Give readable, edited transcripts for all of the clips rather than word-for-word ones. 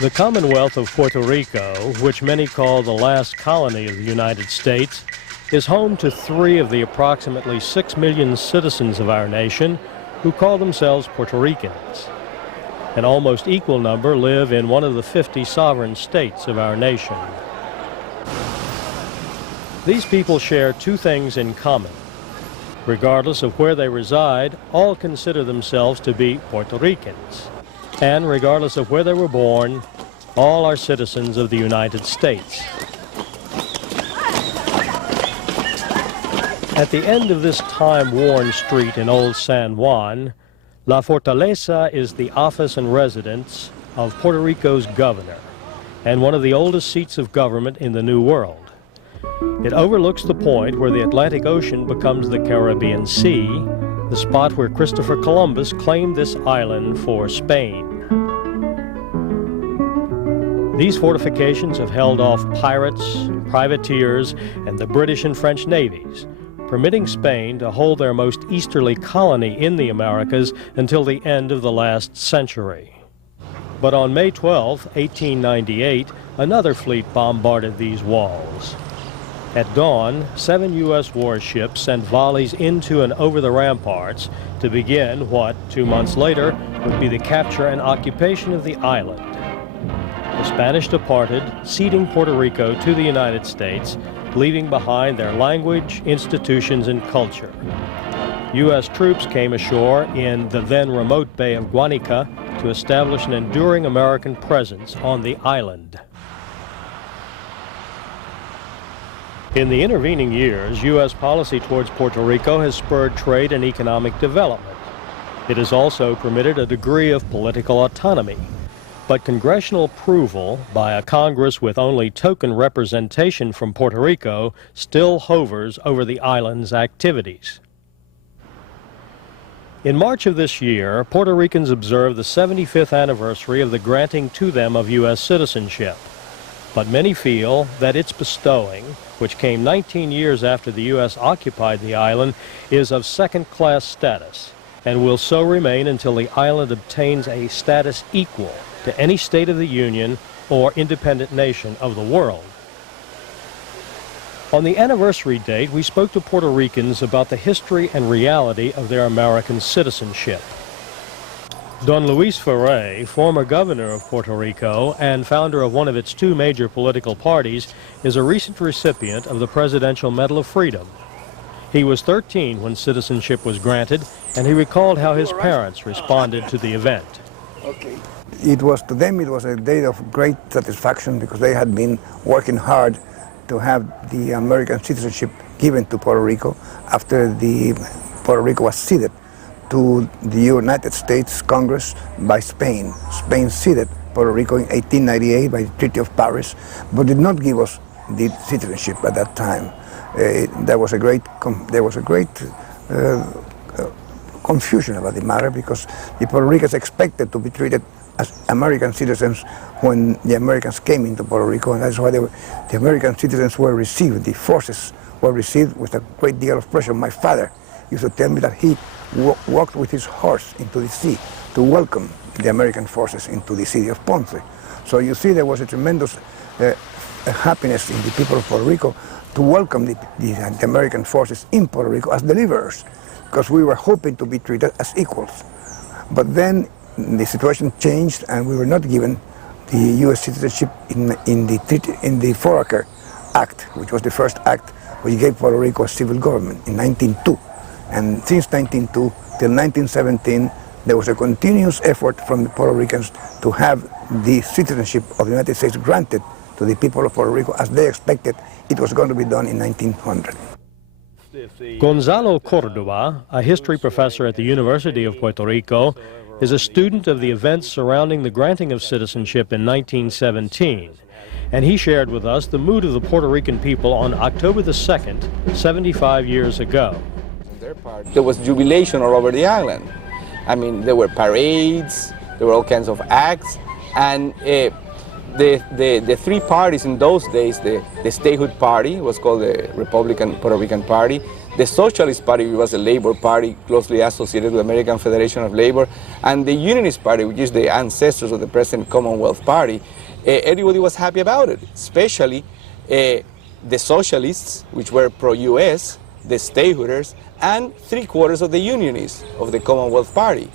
The Commonwealth of Puerto Rico, which many call the last colony of the United States, is home to 3 of the approximately 6 million citizens of our nation who call themselves Puerto Ricans. An almost equal number live in one of the 50 sovereign states of our nation. These people share 2 things in common. Regardless of where they reside, all consider themselves to be Puerto Ricans. And regardless of where they were born, all are citizens of the United States. At the end of this time-worn street in Old San Juan, La Fortaleza is the office and residence of Puerto Rico's governor, and one of the oldest seats of government in the New World. It overlooks the point where the Atlantic Ocean becomes the Caribbean Sea, the spot where Christopher Columbus claimed this island for Spain. These fortifications have held off pirates, privateers, and the British and French navies, permitting Spain to hold their most easterly colony in the Americas until the end of the last century. But on May 12, 1898, another fleet bombarded these walls. At dawn, 7 U.S. warships sent volleys into and over the ramparts to begin what, 2 months later, would be the capture and occupation of the island. The Spanish departed, ceding Puerto Rico to the United States, leaving behind their language, institutions, and culture. U.S. troops came ashore in the then remote Bay of Guanica to establish an enduring American presence on the island. In the intervening years, U.S. policy towards Puerto Rico has spurred trade and economic development. It has also permitted a degree of political autonomy. But congressional approval by a Congress with only token representation from Puerto Rico still hovers over the island's activities. In March of this year, Puerto Ricans observed the 75th anniversary of the granting to them of U.S. citizenship. But many feel that its bestowing, which came 19 years after the U.S. occupied the island, is of second-class status and will so remain until the island obtains a status equal to any state of the Union or independent nation of the world. On the anniversary date, we spoke to Puerto Ricans about the history and reality of their American citizenship. Don Luis Ferré, former governor of Puerto Rico and founder of one of its 2 major political parties, is a recent recipient of the Presidential Medal of Freedom. He was 13 when citizenship was granted, and he recalled how his parents responded to the event. It was, to them, it was a day of great satisfaction because they had been working hard to have the American citizenship given to Puerto Rico after Puerto Rico was ceded to the United States Congress by Spain. Spain ceded Puerto Rico in 1898 by the Treaty of Paris, but did not give us the citizenship at that time. There was a great confusion about the matter because the Puerto Ricans expected to be treated as American citizens when the Americans came into Puerto Rico, and that's why the American citizens were received, the forces were received with a great deal of pressure. My father used to tell me that he walked with his horse into the sea to welcome the American forces into the city of Ponce. So you see there was a tremendous happiness in the people of Puerto Rico to welcome the American forces in Puerto Rico as deliverers, because we were hoping to be treated as equals. But then the situation changed and we were not given the U.S. citizenship in the Foraker Act, which was the first act which gave Puerto Rico a civil government in 1902. And since 1902 till 1917, there was a continuous effort from the Puerto Ricans to have the citizenship of the United States granted to the people of Puerto Rico as they expected it was going to be done in 1900. Gonzalo Cordova, a history professor at the University of Puerto Rico, is a student of the events surrounding the granting of citizenship in 1917, and he shared with us the mood of the Puerto Rican people on October the 2nd, 75 years ago. There was jubilation all over the island. I mean, there were parades, there were all kinds of acts, and the three parties in those days, the statehood party was called the Republican Puerto Rican Party, the Socialist Party, which was a labor party closely associated with the American Federation of Labor, and the Unionist Party, which is the ancestors of the present Commonwealth Party. Everybody was happy about it, especially the Socialists, which were pro-U.S., the statehooders, and 3/4 of the Unionists of the Commonwealth Party.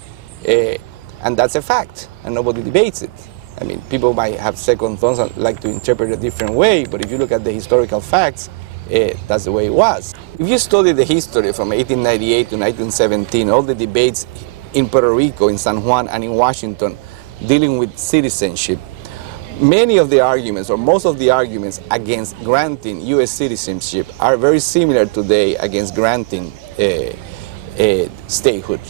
And that's a fact, and nobody debates it. I mean, people might have second thoughts and like to interpret it a different way, but if you look at the historical facts, that's the way it was. If you study the history from 1898 to 1917, all the debates in Puerto Rico, in San Juan, and in Washington dealing with citizenship, many of the arguments, or most of the arguments against granting U.S. citizenship are very similar today against granting statehood.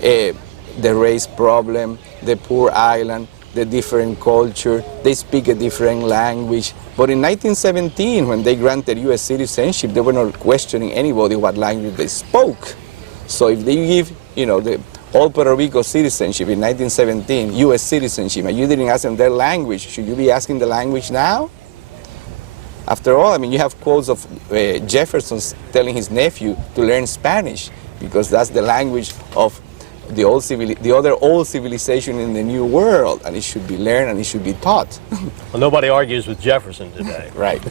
The race problem, the poor island, the different culture, they speak a different language. But in 1917, when they granted U.S. citizenship, they were not questioning anybody what language they spoke. So if they give, the all Puerto Rico citizenship in 1917, U.S. citizenship, and you didn't ask them their language, should you be asking the language now? After all, I mean, you have quotes of Jefferson telling his nephew to learn Spanish, because that's the language of the other old civilization in the New World, and it should be learned and it should be taught. Well, nobody argues with Jefferson today. Right.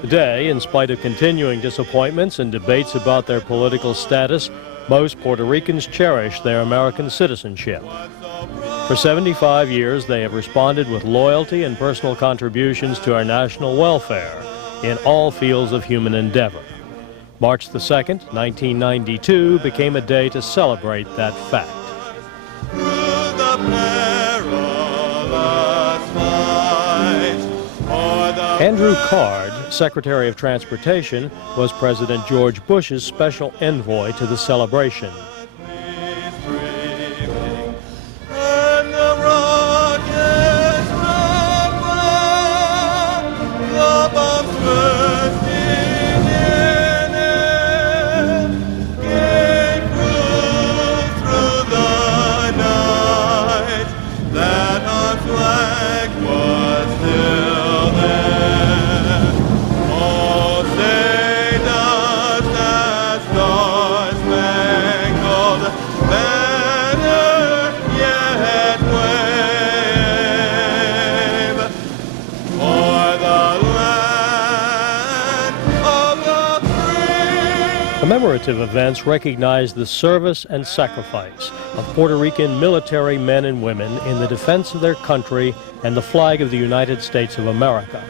Today, in spite of continuing disappointments and debates about their political status, most Puerto Ricans cherish their American citizenship. For 75 years, they have responded with loyalty and personal contributions to our national welfare in all fields of human endeavor. March the 2nd, 1992, became a day to celebrate that fact. Andrew Card, Secretary of Transportation, was President George Bush's special envoy to the celebration. Commemorative events recognize the service and sacrifice of Puerto Rican military men and women in the defense of their country and the flag of the United States of America.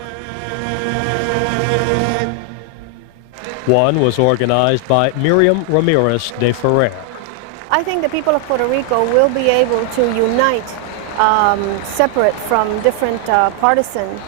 One was organized by Miriam Ramirez de Ferrer. I think the people of Puerto Rico will be able to unite, separate from different partisan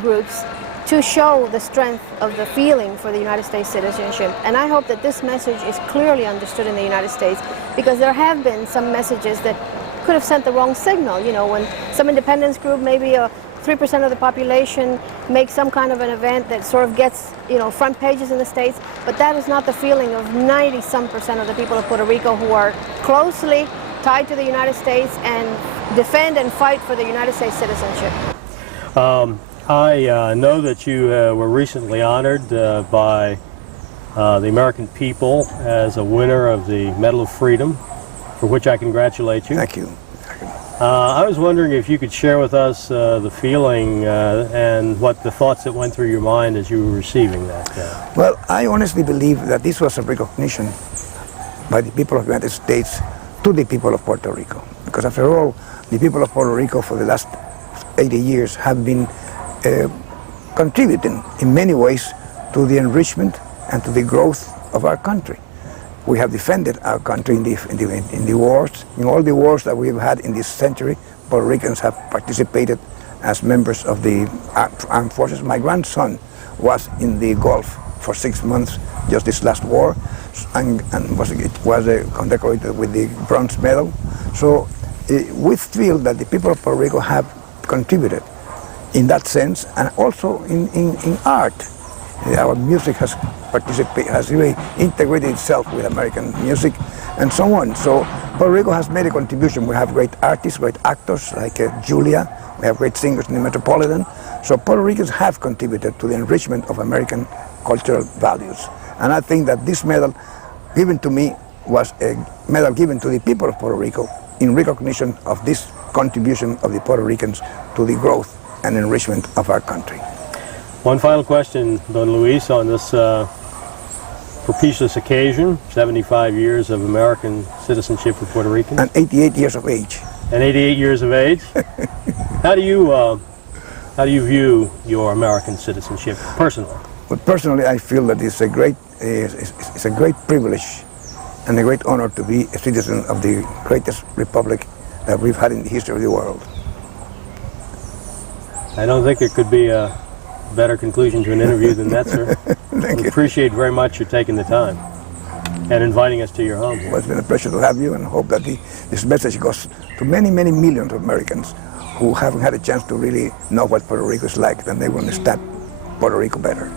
groups, to show the strength of the feeling for the United States citizenship. And I hope that this message is clearly understood in the United States, because there have been some messages that could have sent the wrong signal. When some independence group, maybe 3% of the population, makes some kind of an event that sort of gets, front pages in the States, but that is not the feeling of 90-some% of the people of Puerto Rico who are closely tied to the United States and defend and fight for the United States citizenship. I know that you were recently honored by the American people as a winner of the Medal of Freedom, for which I congratulate you. Thank you. I was wondering if you could share with us the feeling and what the thoughts that went through your mind as you were receiving that. Well, I honestly believe that this was a recognition by the people of the United States to the people of Puerto Rico. Because after all, the people of Puerto Rico for the last 80 years have been contributing in many ways to the enrichment and to the growth of our country. We have defended our country in the wars, in all the wars that we've had in this century. Puerto Ricans have participated as members of the armed forces. My grandson was in the Gulf for 6 months just this last war, and was condecorated with the bronze medal. So we feel that the people of Puerto Rico have contributed in that sense, and also in art. Our music has really integrated itself with American music and so on. So Puerto Rico has made a contribution. We have great artists, great actors like Julia. We have great singers in the Metropolitan. So Puerto Ricans have contributed to the enrichment of American cultural values. And I think that this medal given to me was a medal given to the people of Puerto Rico in recognition of this contribution of the Puerto Ricans to the growth and enrichment of our country. One final question, Don Luis, on this propitious occasion, 75 years of American citizenship for Puerto Ricans. And 88 years of age. And 88 years of age. How do you view your American citizenship personally? Well, personally, I feel that it's a great privilege and a great honor to be a citizen of the greatest republic that we've had in the history of the world. I don't think there could be a better conclusion to an interview than that, sir. Thank you. Appreciate very much your taking the time and inviting us to your home here. Well, it's been a pleasure to have you, and hope that this message goes to many, many millions of Americans who haven't had a chance to really know what Puerto Rico is like, then they will understand Puerto Rico better.